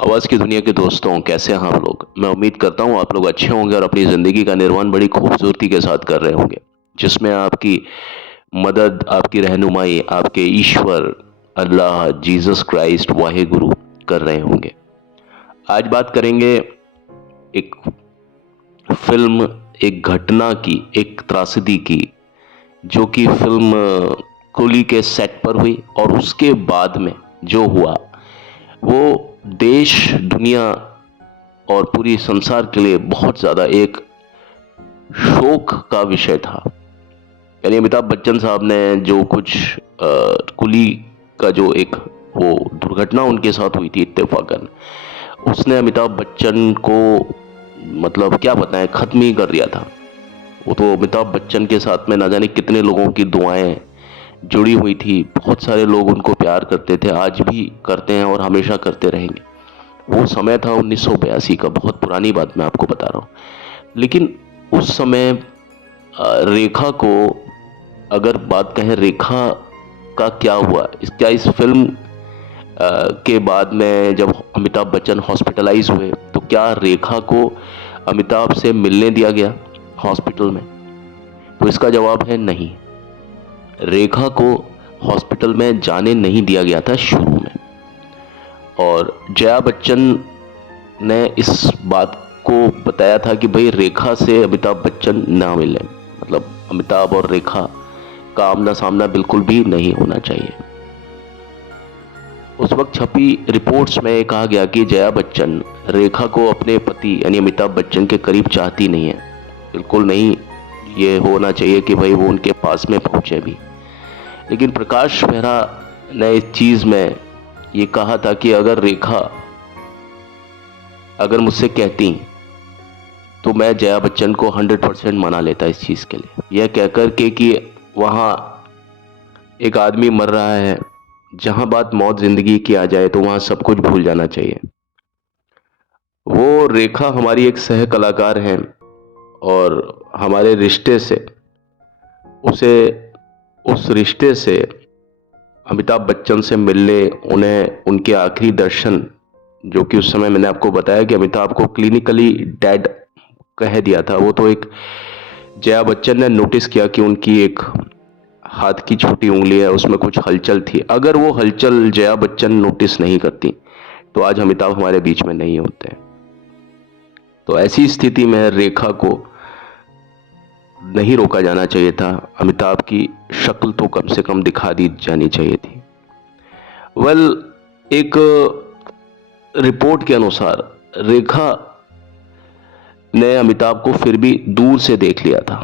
आवाज़ की दुनिया के दोस्तों, कैसे हैं आप लोग? मैं उम्मीद करता हूँ आप लोग अच्छे होंगे और अपनी ज़िंदगी का निर्वहन बड़ी खूबसूरती के साथ कर रहे होंगे, जिसमें आपकी मदद, आपकी रहनुमाई, आपके ईश्वर, अल्लाह, जीसस क्राइस्ट, वाहेगुरु कर रहे होंगे। आज बात करेंगे एक फ़िल्म, एक घटना की, एक त्रासदी की, जो कि फ़िल्म कुली के सेट पर हुई और उसके बाद में जो हुआ, वो देश, दुनिया और पूरी संसार के लिए बहुत ज़्यादा एक शोक का विषय था। यानी अमिताभ बच्चन साहब ने जो कुछ कुली का जो एक वो दुर्घटना उनके साथ हुई थी इत्तेफाकन, उसने अमिताभ बच्चन को मतलब क्या बताएं, ख़त्म ही कर दिया था। वो तो अमिताभ बच्चन के साथ में ना जाने कितने लोगों की दुआएं जुड़ी हुई थी। बहुत सारे लोग उनको प्यार करते थे, आज भी करते हैं और हमेशा करते रहेंगे। वो समय था 1982 का, बहुत पुरानी बात मैं आपको बता रहा हूँ। लेकिन उस समय रेखा को, अगर बात कहें रेखा का क्या हुआ, क्या इस फिल्म के बाद में जब अमिताभ बच्चन हॉस्पिटलाइज हुए तो क्या रेखा को अमिताभ से मिलने दिया गया हॉस्पिटल में? तो इसका जवाब है नहीं। रेखा को हॉस्पिटल में जाने नहीं दिया गया था शुरू में, और जया बच्चन ने इस बात को बताया था कि भाई रेखा से अमिताभ बच्चन ना मिले, मतलब अमिताभ और रेखा का आमना सामना बिल्कुल भी नहीं होना चाहिए। उस वक्त छपी रिपोर्ट्स में कहा गया कि जया बच्चन रेखा को अपने पति यानी अमिताभ बच्चन के करीब चाहती नहीं है, बिल्कुल नहीं। ये होना चाहिए कि भाई वो उनके पास में पहुंचे भी। लेकिन प्रकाश मेहरा ने इस चीज़ में ये कहा था कि अगर मुझसे कहती तो मैं जया बच्चन को 100% मना लेता इस चीज़ के लिए, यह कहकर के कि वहाँ एक आदमी मर रहा है, जहाँ बात मौत ज़िंदगी की आ जाए तो वहाँ सब कुछ भूल जाना चाहिए। वो रेखा हमारी एक सह कलाकार हैं और हमारे रिश्ते से उसे उस रिश्ते से अमिताभ बच्चन से मिलने, उन्हें उनके आखिरी दर्शन, जो कि उस समय मैंने आपको बताया कि अमिताभ को क्लिनिकली डेड कह दिया था, वो तो एक जया बच्चन ने नोटिस किया कि उनकी एक हाथ की छोटी उंगली है, उसमें कुछ हलचल थी। अगर वो हलचल जया बच्चन नोटिस नहीं करती तो आज अमिताभ हमारे बीच में नहीं होते। तो ऐसी स्थिति में रेखा को नहीं रोका जाना चाहिए था, अमिताभ की शक्ल तो कम से कम दिखा दी जानी चाहिए थी। एक रिपोर्ट के अनुसार रेखा ने अमिताभ को फिर भी दूर से देख लिया था।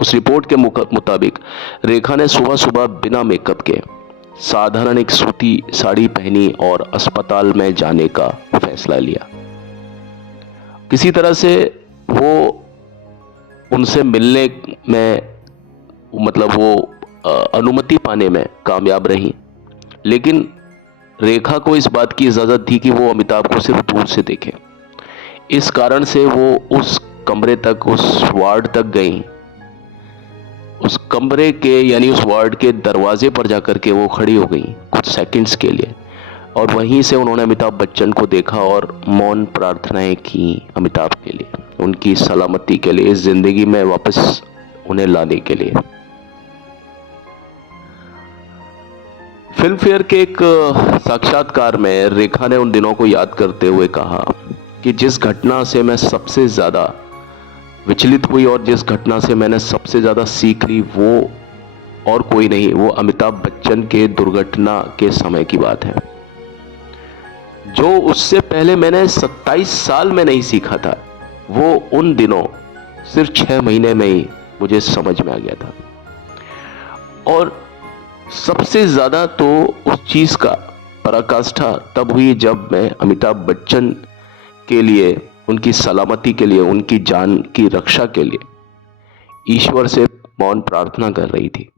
उस रिपोर्ट के मुताबिक रेखा ने सुबह सुबह बिना मेकअप के साधारण एक सूती साड़ी पहनी और अस्पताल में जाने का फैसला लिया। किसी तरह से वो उनसे मिलने में, मतलब वो अनुमति पाने में कामयाब रही। लेकिन रेखा को इस बात की इजाज़त थी कि वो अमिताभ को सिर्फ दूर से देखे। इस कारण से वो उस कमरे तक, उस वार्ड तक गई। उस कमरे के यानी उस वार्ड के दरवाजे पर जाकर के वो खड़ी हो गई कुछ सेकंड्स के लिए, और वहीं से उन्होंने अमिताभ बच्चन को देखा और मौन प्रार्थनाएं की अमिताभ के लिए, उनकी सलामती के लिए, इस जिंदगी में वापस उन्हें लाने के लिए। फिल्म फेयर के एक साक्षात्कार में रेखा ने उन दिनों को याद करते हुए कहा कि जिस घटना से मैं सबसे ज़्यादा विचलित हुई और जिस घटना से मैंने सबसे ज़्यादा सीख ली, वो और कोई नहीं, वो अमिताभ बच्चन के दुर्घटना के समय की बात है, जो उससे पहले मैंने 27 साल में नहीं सीखा था। वो उन दिनों सिर्फ 6 महीने में ही मुझे समझ में आ गया था। और सबसे ज़्यादा तो उस चीज़ का पराकाष्ठा तब हुई जब मैं अमिताभ बच्चन के लिए, उनकी सलामती के लिए, उनकी जान की रक्षा के लिए ईश्वर से मौन प्रार्थना कर रही थी,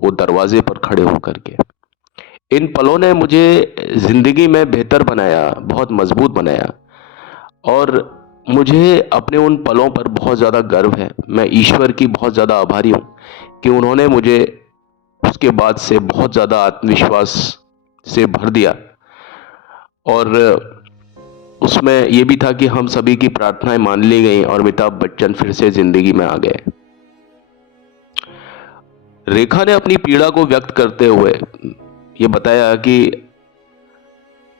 वो दरवाजे पर खड़े होकर के। इन पलों ने मुझे ज़िंदगी में बेहतर बनाया, बहुत मजबूत बनाया, और मुझे अपने उन पलों पर बहुत ज़्यादा गर्व है। मैं ईश्वर की बहुत ज़्यादा आभारी हूँ कि उन्होंने मुझे उसके बाद से बहुत ज़्यादा आत्मविश्वास से भर दिया और उसमें ये भी था कि हम सभी की प्रार्थनाएं मान ली गई और अमिताभ बच्चन फिर से जिंदगी में आ गए। रेखा ने अपनी पीड़ा को व्यक्त करते हुए ये बताया कि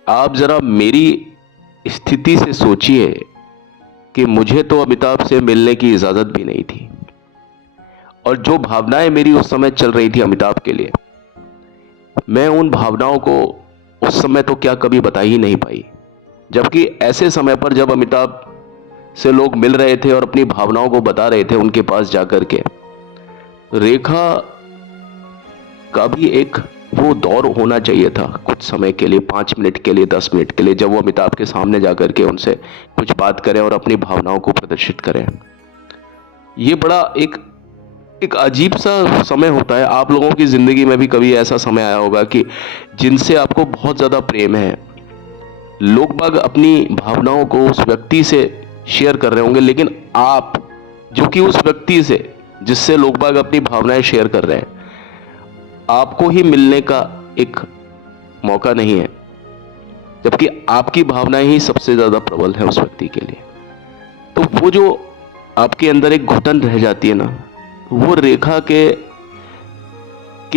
आप जरा मेरी स्थिति से सोचिए कि मुझे तो अमिताभ से मिलने की इजाजत भी नहीं थी, और जो भावनाएं मेरी उस समय चल रही थी अमिताभ के लिए, मैं उन भावनाओं को उस समय तो क्या कभी बता ही नहीं पाई। जबकि ऐसे समय पर जब अमिताभ से लोग मिल रहे थे और अपनी भावनाओं को बता रहे थे उनके पास जाकर के, रेखा का भी एक वो दौर होना चाहिए था कुछ समय के लिए, 5 मिनट के लिए, 10 मिनट के लिए, जब वो अमिताभ के सामने जाकर के उनसे कुछ बात करें और अपनी भावनाओं को प्रदर्शित करें। ये बड़ा एक अजीब सा समय होता है। आप लोगों की जिंदगी में भी कभी ऐसा समय आया होगा कि जिनसे आपको बहुत ज्यादा प्रेम है, लोग बाग अपनी भावनाओं को उस व्यक्ति से शेयर कर रहे होंगे, लेकिन आप जो कि उस व्यक्ति से जिससे लोग बाग अपनी भावनाएं शेयर कर रहे हैं, आपको ही मिलने का एक मौका नहीं है, जबकि आपकी भावनाएं ही सबसे ज्यादा प्रबल है उस व्यक्ति के लिए। तो वो जो आपके अंदर एक घुटन रह जाती है ना, वो रेखा के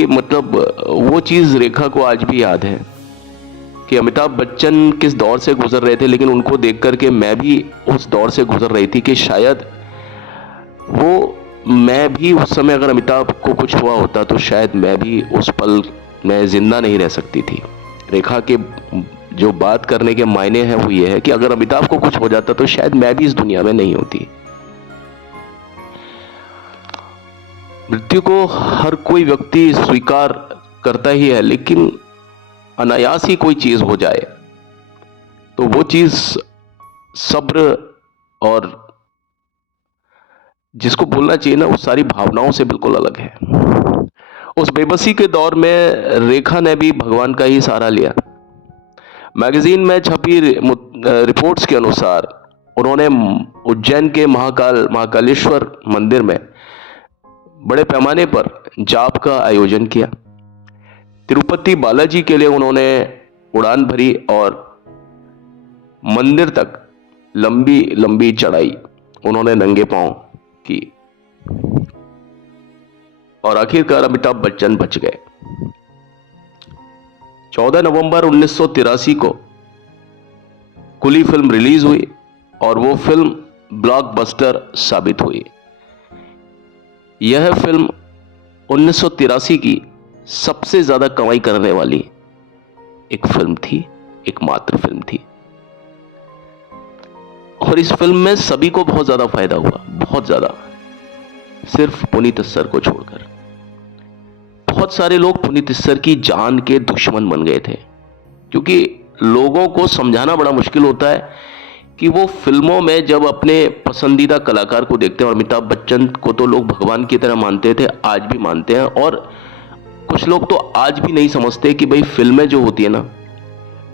मतलब वो चीज रेखा को आज भी याद है कि अमिताभ बच्चन किस दौर से गुजर रहे थे, लेकिन उनको देख करके मैं भी उस दौर से गुजर रही थी कि शायद मैं भी उस समय अगर अमिताभ को कुछ हुआ होता तो शायद मैं भी उस पल में जिंदा नहीं रह सकती थी। रेखा के जो बात करने के मायने हैं वो ये है कि अगर अमिताभ को कुछ हो जाता तो शायद मैं भी इस दुनिया में नहीं होती। मृत्यु को हर कोई व्यक्ति स्वीकार करता ही है, लेकिन अनायास ही कोई चीज हो जाए तो वो चीज सब्र और जिसको बोलना चाहिए ना, उस सारी भावनाओं से बिल्कुल अलग है। उस बेबसी के दौर में रेखा ने भी भगवान का ही सहारा लिया। मैगजीन में छपी रिपोर्ट्स के अनुसार उन्होंने उज्जैन के महाकालेश्वर मंदिर में बड़े पैमाने पर जाप का आयोजन किया। तिरुपति बालाजी के लिए उन्होंने उड़ान भरी और मंदिर तक लंबी लंबी चढ़ाई उन्होंने नंगे पांव की, और आखिरकार अमिताभ बच्चन बच गए। 14 नवंबर 1983 को कुली फिल्म रिलीज हुई और वो फिल्म ब्लॉकबस्टर साबित हुई। यह फिल्म 1983 की सबसे ज्यादा कमाई करने वाली एक फिल्म थी, एकमात्र फिल्म थी, और इस फिल्म में सभी को बहुत ज्यादा फायदा हुआ, बहुत ज्यादा, सिर्फ पुनीत इस्सर को छोड़कर। बहुत सारे लोग पुनीत इस्सर की जान के दुश्मन बन गए थे, क्योंकि लोगों को समझाना बड़ा मुश्किल होता है कि वो फिल्मों में जब अपने पसंदीदा कलाकार को देखते हैं, और अमिताभ बच्चन को तो लोग भगवान की तरह मानते थे, आज भी मानते हैं, और कुछ लोग तो आज भी नहीं समझते कि भाई फिल्में जो होती है ना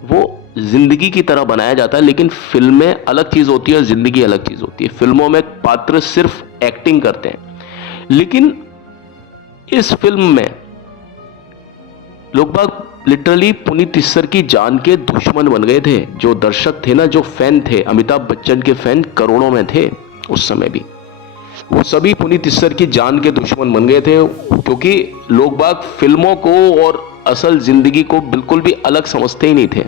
वो जिंदगी की तरह बनाया जाता है, लेकिन फिल्में अलग चीज होती है और जिंदगी अलग चीज होती है। फिल्मों में पात्र सिर्फ एक्टिंग करते हैं, लेकिन इस फिल्म में लोग बाग लिटरली पुनीत इस्सर की जान के दुश्मन बन गए थे। जो दर्शक थे ना, जो फैन थे, अमिताभ बच्चन के फैन करोड़ों में थे उस समय भी, वो सभी पुनीत इस्सर की जान के दुश्मन बन गए थे, क्योंकि लोग बाग फिल्मों को और असल जिंदगी को बिल्कुल भी अलग समझते ही नहीं थे।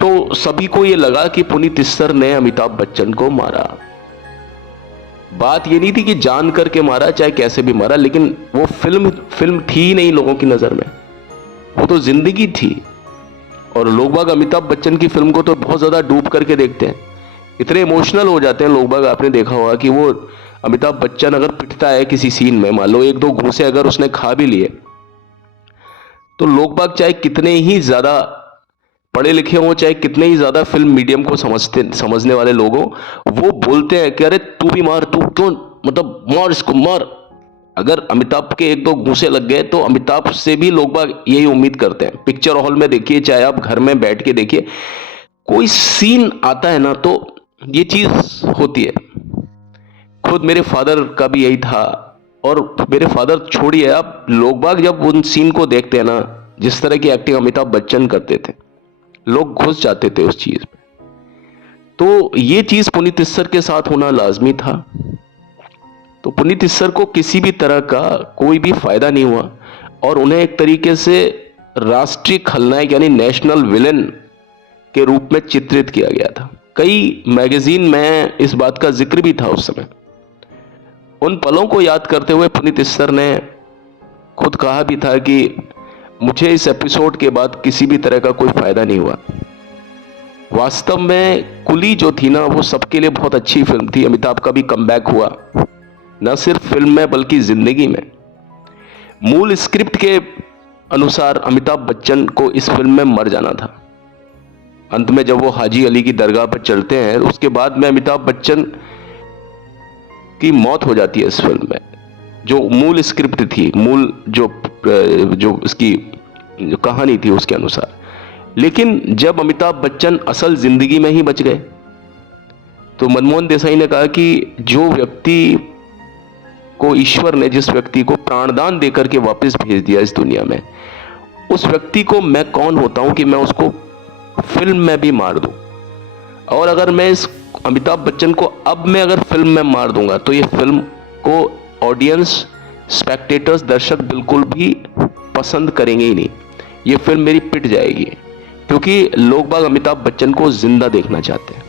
तो सभी को यह लगा कि पुनीत इस्सर ने अमिताभ बच्चन को मारा। बात ये नहीं थी कि जान करके मारा, चाहे कैसे भी मारा, लेकिन वो फिल्म थी ही नहीं लोगों की नजर में, वो तो जिंदगी थी। और लोग बाग अमिताभ बच्चन की फिल्म को तो बहुत ज्यादा डूब करके देखते हैं, इतने इमोशनल हो जाते हैं लोग बाग। आपने देखा होगा कि वो अमिताभ बच्चन अगर पिटता है किसी सीन में, मान लो 1-2 घूंसे अगर उसने खा भी लिए, तो लोग बाग चाहे कितने ही ज्यादा पढ़े लिखे हों, चाहे कितने ही ज्यादा फिल्म मीडियम को समझने वाले लोग हों, वो बोलते हैं कि अरे तू भी मार, तू क्यों, मतलब मार इसको, मार। अगर अमिताभ के 1-2 घूंसे लग गए तो अमिताभ से भी लोग बाग यही उम्मीद करते हैं। पिक्चर हॉल में देखिए, चाहे आप घर में बैठ के देखिए, कोई सीन आता है ना तो ये चीज होती है। खुद मेरे फादर का भी यही था, और मेरे फादर छोड़िए, आप लोग बाग जब उन सीन को देखते हैं ना, जिस तरह की एक्टिंग अमिताभ बच्चन करते थे, लोग घुस जाते थे उस चीज में। तो ये चीज पुनीत इस्सर के साथ होना लाजमी था। तो पुनीत इस्सर को किसी भी तरह का कोई भी फायदा नहीं हुआ और उन्हें एक तरीके से राष्ट्रीय खलनायक यानी नेशनल विलेन के रूप में चित्रित किया गया था। कई मैगजीन में इस बात का जिक्र भी था उस समय। उन पलों को याद करते हुए पुनीत इस्सर ने खुद कहा भी था कि मुझे इस एपिसोड के बाद किसी भी तरह का कोई फायदा नहीं हुआ। वास्तव में कुली जो थी ना, वो सबके लिए बहुत अच्छी फिल्म थी। अमिताभ का भी कमबैक हुआ, न सिर्फ फिल्म में बल्कि जिंदगी में। मूल स्क्रिप्ट के अनुसार अमिताभ बच्चन को इस फिल्म में मर जाना था। अंत में जब वो हाजी अली की दरगाह पर चलते हैं, उसके बाद में अमिताभ बच्चन की मौत हो जाती है इस फिल्म में। जो मूल स्क्रिप्ट थी, मूल जो इसकी जो कहानी थी उसके अनुसार। लेकिन जब अमिताभ बच्चन असल जिंदगी में ही बच गए, तो मनमोहन देसाई ने कहा कि जो व्यक्ति को ईश्वर ने, जिस व्यक्ति को प्राणदान देकर के वापस भेज दिया इस दुनिया में, उस व्यक्ति को मैं कौन होता हूं कि मैं उसको फिल्म में भी मार दूं। और अगर मैं इस अमिताभ बच्चन को अब मैं अगर फिल्म में मार दूंगा तो ये फिल्म को ऑडियंस, स्पेक्टेटर्स, दर्शक बिल्कुल भी पसंद करेंगे ही नहीं। ये फिल्म मेरी पिट जाएगी, क्योंकि लोग बाग अमिताभ बच्चन को जिंदा देखना चाहते हैं।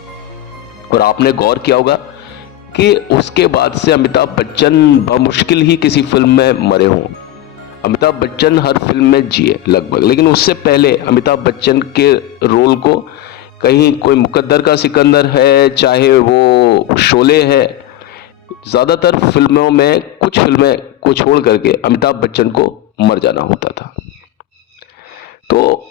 और आपने गौर किया होगा कि उसके बाद से अमिताभ बच्चन बमुश्किल ही किसी फिल्म में मरे हों। अमिताभ बच्चन हर फिल्म में जिए लगभग, लेकिन उससे पहले अमिताभ बच्चन के रोल को कहीं कोई मुकद्दर का सिकंदर है, चाहे वो शोले है, ज्यादातर फिल्मों में, कुछ फिल्में को छोड़ करके अमिताभ बच्चन को मर जाना होता था। तो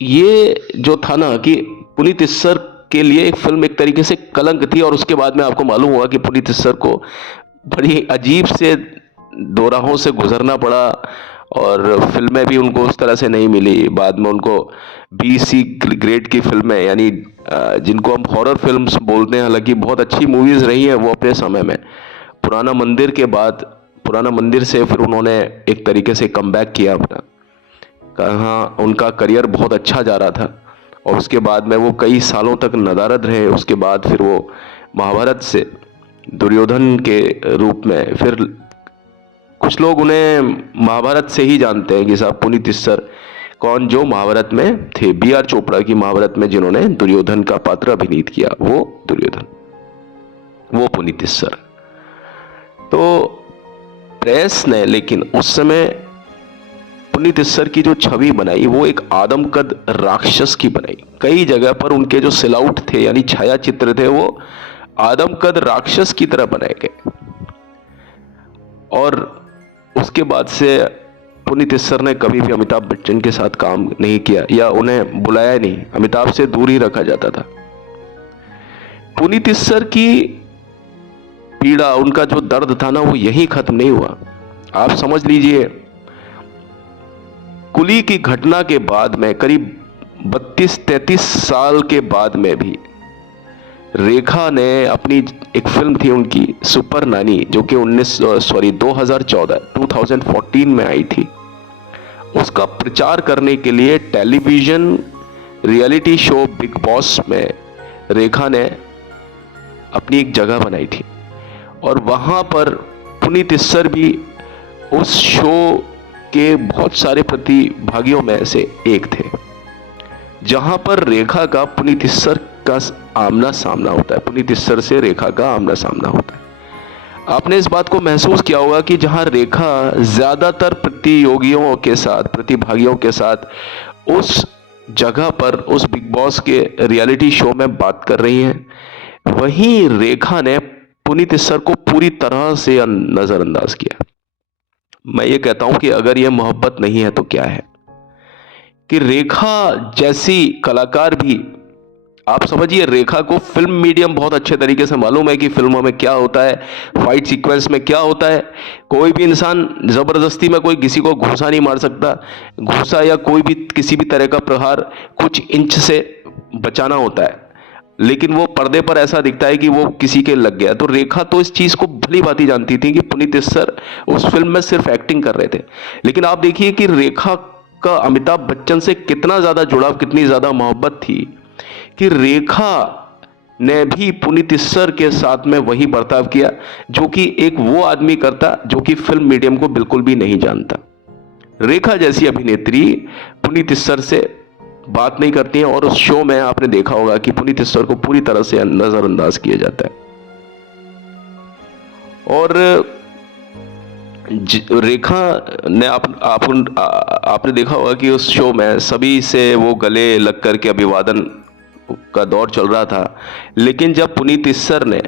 ये जो था ना कि पुनीत इस्सर के लिए एक फिल्म एक तरीके से कलंक थी। और उसके बाद में आपको मालूम हुआ कि पुनीत इस्सर को बड़ी अजीब से दोराहों से गुजरना पड़ा और फिल्में भी उनको उस तरह से नहीं मिली। बाद में उनको BC ग्रेड की फिल्में, यानी जिनको हम हॉरर फिल्म्स बोलते हैं, हालांकि बहुत अच्छी मूवीज रही हैं वो अपने समय में। पुराना मंदिर के बाद, पुराना मंदिर से फिर उन्होंने एक तरीके से कमबैक किया अपना। कहाँ उनका करियर बहुत अच्छा जा रहा था और उसके बाद में वो कई सालों तक नदारद रहे। उसके बाद फिर वो महाभारत से दुर्योधन के रूप में, फिर कुछ लोग उन्हें महाभारत से ही जानते हैं कि साहब पुनीत इस्सर कौन, जो महाभारत में थे, BR चोपड़ा की महाभारत में जिन्होंने दुर्योधन का पात्र अभिनीत किया, वो दुर्योधन, वो पुनीत इस्सर। तो प्रेस ने लेकिन उस समय पुनीत इस्सर की जो छवि बनाई वो एक आदमकद राक्षस की बनाई। कई जगह पर उनके जो सिलाउट थे यानी छाया चित्र थे वो आदमकद राक्षस की तरह बनाए गए। और उसके बाद से पुनीत इस्सर ने कभी भी अमिताभ बच्चन के साथ काम नहीं किया या उन्हें बुलाया नहीं, अमिताभ से दूर ही रखा जाता था। पुनीत इस्सर की पीड़ा, उनका जो दर्द था ना, वो यही खत्म नहीं हुआ। आप समझ लीजिए, कुली की घटना के बाद में करीब 32-33 साल के बाद में भी रेखा ने अपनी एक फिल्म थी उनकी सुपर नानी, जो कि 2014 में आई थी, उसका प्रचार करने के लिए television reality show big boss में रेखा ने अपनी एक जगह बनाई थी। और वहां पर पुनीत इस्सर भी उस शो के बहुत सारे प्रतिभागियों में से एक थे, जहां पर रेखा का पुनीत इस्सर का आमना सामना होता है, पुनीत इस्सर से रेखा का आमना सामना होता है। आपने इस बात को महसूस किया होगा कि जहां रेखा ज्यादातर प्रतियोगियों के साथ, प्रतिभागियों के साथ उस जगह पर, उस बिग बॉस के रियलिटी शो में बात कर रही हैं, वहीं रेखा ने पुनीत इस्सर को पूरी तरह से नजरअंदाज किया। मैं ये कहता हूं कि अगर यह मोहब्बत नहीं है तो क्या है, कि रेखा जैसी कलाकार भी, आप समझिए, रेखा को फिल्म मीडियम बहुत अच्छे तरीके से मालूम है कि फिल्मों में क्या होता है, फाइट सीक्वेंस में क्या होता है। कोई भी इंसान जबरदस्ती में कोई किसी को घूसा नहीं मार सकता। घूसा या कोई भी किसी भी तरह का प्रहार कुछ इंच से बचाना होता है, लेकिन वो पर्दे पर ऐसा दिखता है कि वो किसी के लग गया। तो रेखा तो इस चीज को भली भांति जानती थी कि पुनीत इस्सर उस फिल्म में सिर्फ एक्टिंग कर रहे थे। लेकिन आप देखिए कि रेखा का अमिताभ बच्चन से कितना ज़्यादा जुड़ाव, कितनी ज़्यादा मोहब्बत थी कि रेखा ने भी पुनीत इस्सर के साथ में वही बर्ताव किया जो कि एक वो आदमी करता जो कि फिल्म मीडियम को बिल्कुल भी नहीं जानता। रेखा जैसी अभिनेत्री पुनीत इस्सर से बात नहीं करती हैं और उस शो में आपने देखा होगा कि पुनीत इस्सर को पूरी तरह से नजरअंदाज किया जाता है। और रेखा ने आपने देखा होगा कि उस शो में सभी से वो गले लग कर के अभिवादन का दौर चल रहा था, लेकिन जब पुनीत इस्सर ने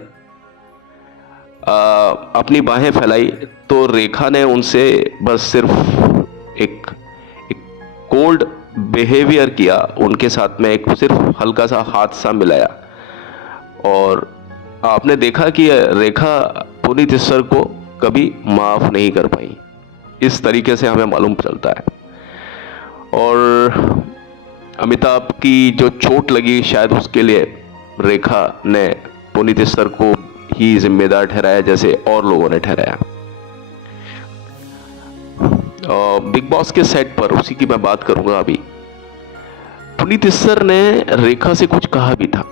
अपनी बाहें फैलाई तो रेखा ने उनसे बस सिर्फ एक कोल्ड बिहेवियर किया, उनके साथ में एक सिर्फ हल्का सा हाथ सा मिलाया और आपने देखा कि रेखा पुनीत इस्सर को कभी माफ नहीं कर पाई। इस तरीके से हमें मालूम चलता है। और अमिताभ की जो चोट लगी शायद उसके लिए रेखा ने पुनीत इस्सर को ही जिम्मेदार ठहराया जैसे और लोगों ने ठहराया। बिग बॉस के सेट पर उसी की मैं बात करूंगा अभी। पुनीत इस्सर ने रेखा से कुछ कहा भी था।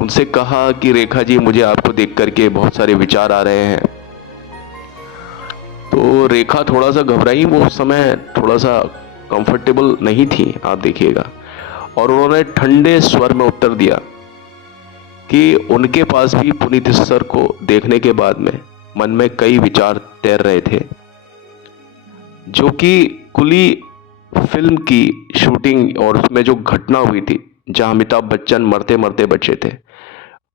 उनसे कहा कि रेखा जी, मुझे आपको देख करके बहुत सारे विचार आ रहे हैं। तो रेखा थोड़ा सा घबराई, वो उस समय थोड़ा सा कंफर्टेबल नहीं थी, आप देखिएगा। और उन्होंने ठंडे स्वर में उत्तर दिया कि उनके पास भी पुनीत इस्सर को देखने के बाद में मन में कई विचार तैर रहे थे, जो कि कुली फिल्म की शूटिंग और उसमें जो घटना हुई थी जहां अमिताभ बच्चन मरते मरते बचे थे,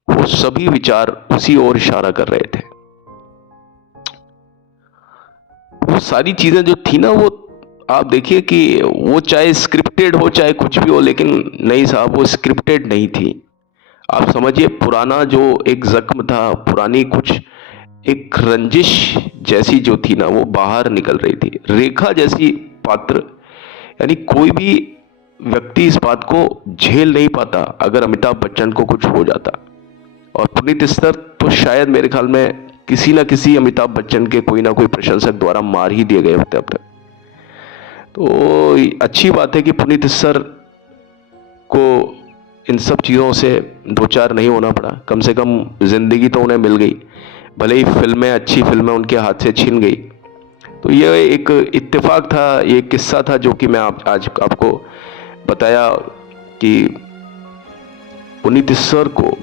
वो सभी विचार उसी ओर इशारा कर रहे थे। वो सारी चीजें जो थी ना, वो आप देखिए कि वो चाहे स्क्रिप्टेड हो चाहे कुछ भी हो, लेकिन नहीं साहब, वो स्क्रिप्टेड नहीं थी। आप समझिए, पुराना जो एक जख्म था, पुरानी कुछ एक रंजिश जैसी जो थी ना, वो बाहर निकल रही थी। रेखा जैसी पात्र, यानी कोई भी व्यक्ति इस बात को झेल नहीं पाता अगर अमिताभ बच्चन को कुछ हो जाता। और पुनीत इस्सर तो शायद मेरे ख्याल में किसी ना किसी अमिताभ बच्चन के कोई ना कोई प्रशंसक द्वारा मार ही दिए गए होते अब तक। तो अच्छी बात है कि पुनीत इस्सर को इन सब चीज़ों से दो चार नहीं होना पड़ा। कम से कम जिंदगी तो उन्हें मिल गई, भले ही फिल्में, अच्छी फिल्में उनके हाथ से छिन गई। तो ये एक इत्तेफाक था, ये किस्सा था जो कि मैं आज आपको बताया कि पुनीत इस्सर को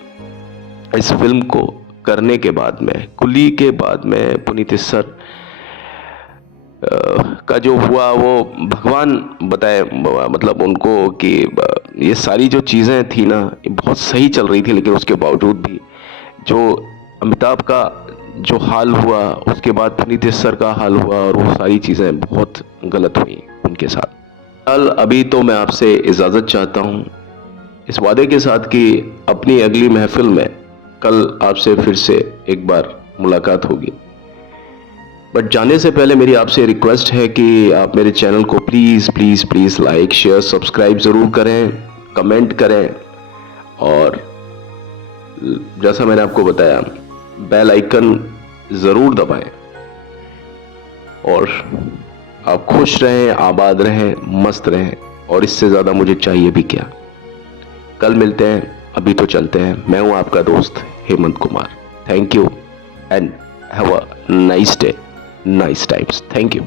इस फिल्म को करने के बाद में, कुली के बाद में पुनीत इस्सर का जो हुआ वो भगवान बताए, मतलब उनको कि ये सारी जो चीज़ें थी ना, ये बहुत सही चल रही थी, लेकिन उसके बावजूद भी जो अमिताभ का जो हाल हुआ, उसके बाद पुनीत इस्सर का हाल हुआ, और वो सारी चीज़ें बहुत गलत हुई उनके साथ। कल अभी तो मैं आपसे इजाज़त चाहता हूँ इस वादे के साथ कि अपनी अगली महफिल में कल आपसे फिर से एक बार मुलाकात होगी। बट जाने से पहले मेरी आपसे रिक्वेस्ट है कि आप मेरे चैनल को please please please like, share, subscribe ज़रूर करें, कमेंट करें, और जैसा मैंने आपको बताया बेल आइकन ज़रूर दबाएं। और आप खुश रहें, आबाद रहें, मस्त रहें, और इससे ज़्यादा मुझे चाहिए भी क्या। कल मिलते हैं, अभी तो चलते हैं। मैं हूं आपका दोस्त Hemant Kumar. Thank you and have a nice day, nice times. Thank you.